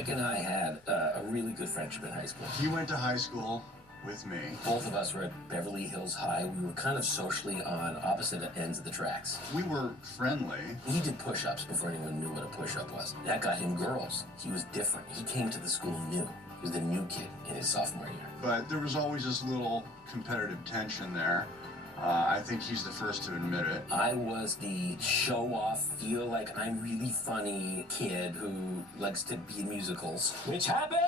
Nick and I had a really good friendship in high school. He went to high school with me. Both of us were at Beverly Hills High. We were kind of socially on opposite ends of the tracks. We were friendly. He did push-ups before anyone knew what a push-up was. That got him girls. He was different. He came to the school new. He was the new kid in his sophomore year. But there was always this little competitive tension there. I think he's the first to admit it. I was the show-off, feel like I'm really funny kid who likes to be in musicals. Which happened!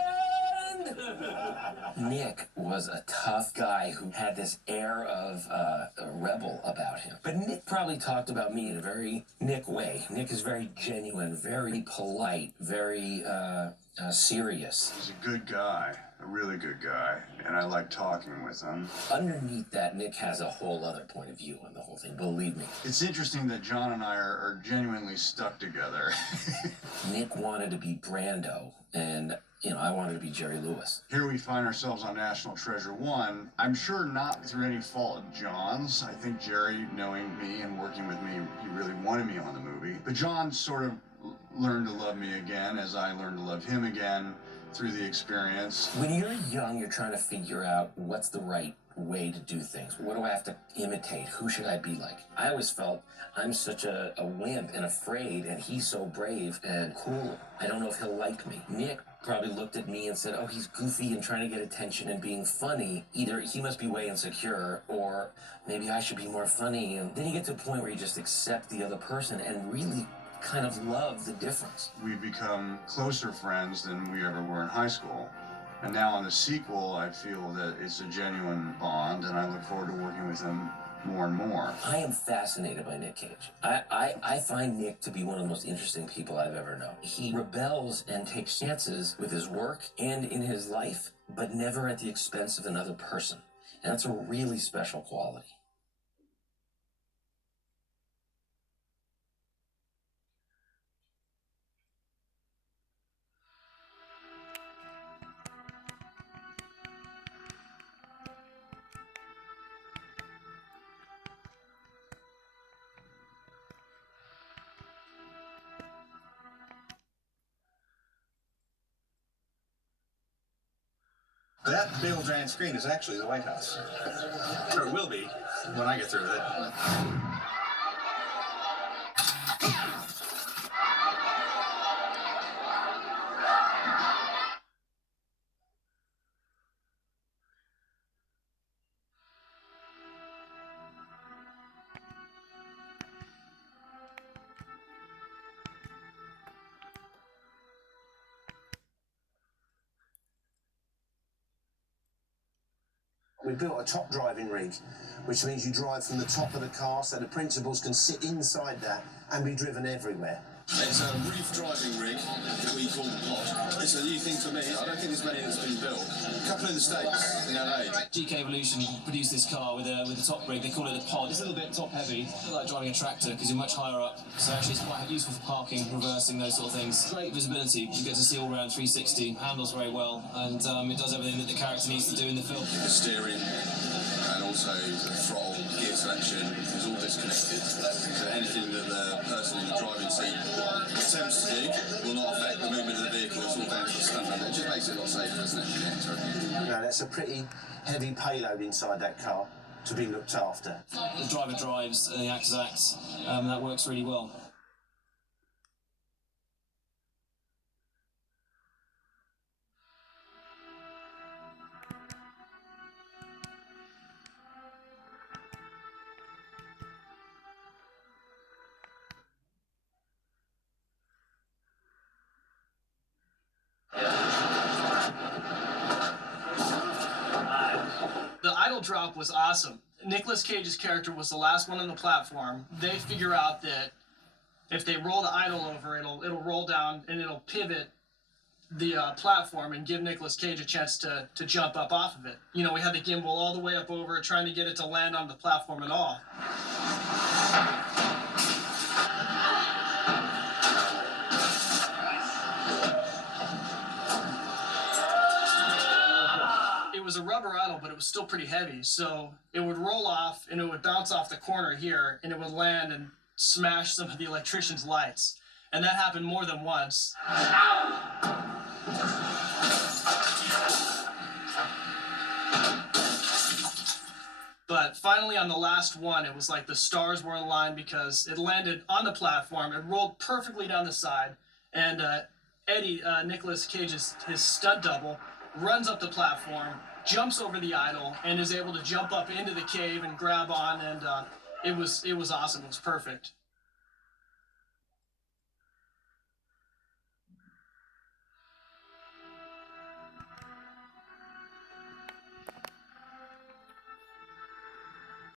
Nick was a tough guy who had this air of a rebel about him. But Nick probably talked about me in a very Nick way. Nick is very genuine, very polite, very serious. He's a good guy, a really good guy, and I like talking with him. Underneath that, Nick has a whole other point of view on the whole thing, believe me. It's interesting that John and I are genuinely stuck together. Nick wanted to be Brando, and I wanted to be Jerry Lewis. Here we find ourselves on National Treasure 1. I'm sure not through any fault of John's. I think Jerry, knowing me and working with me, he really wanted me on the movie. But John sort of learned to love me again as I learned to love him again through the experience. When you're young, you're trying to figure out what's the right way to do things. What do I have to imitate? Who should I be like? I always felt I'm such a wimp and afraid, and he's so brave and cool. I don't know if he'll like me. Nick probably looked at me and said, oh, he's goofy and trying to get attention and being funny. Either he must be way insecure, or maybe I should be more funny. And then you get to a point where you just accept the other person and really kind of love the difference. We've become closer friends than we ever were in high school. And now on the sequel, I feel that it's a genuine bond, and I look forward to working with him more and more. I am fascinated by Nick Cage. I find Nick to be one of the most interesting people I've ever known. He rebels and takes chances with his work and in his life, but never at the expense of another person. And that's a really special quality. That build giant screen is actually the White House. Or it will be when I get through with it. We built a top driving rig, which means you drive from the top of the car so the principals can sit inside that and be driven everywhere. It's a reef driving rig that we call the pod. It's a new thing for me. I don't think there's many that's been built. A couple in the States, in LA. GK Evolution produced this car with a top rig. They call it a pod. It's a little bit top heavy, a bit like driving a tractor because you're much higher up. So actually it's quite useful for parking, reversing, those sort of things. Great visibility. You get to see all around 360. Handles very well, and it does everything that the character needs to do in the film. The steering and also the throttle, gear selection is all disconnected. So anything that the person in the driving seat attempts to do will not affect the movement of the vehicle. It's all down to the stuntman. It just makes it a lot safer, doesn't it? Yeah, That's a pretty heavy payload inside that car to be looked after. The driver drives and the actor acts. That works really well. The idol drop was awesome. Nicolas Cage's character was the last one on the platform. They figure out that if they roll the idol over, it'll roll down and it'll pivot the platform and give Nicolas Cage a chance to jump up off of it. We had the gimbal all the way up over, trying to get it to land on the platform at all. It was a rubber idol, but it was still pretty heavy, so it would roll off and it would bounce off the corner here and it would land and smash some of the electrician's lights. And that happened more than once. But finally, on the last one, it was like the stars were aligned because it landed on the platform. It rolled perfectly down the side, and Eddie, Nicolas Cage's his stunt double, runs up the platform, jumps over the idol, and is able to jump up into the cave and grab on. And it was awesome. It was perfect.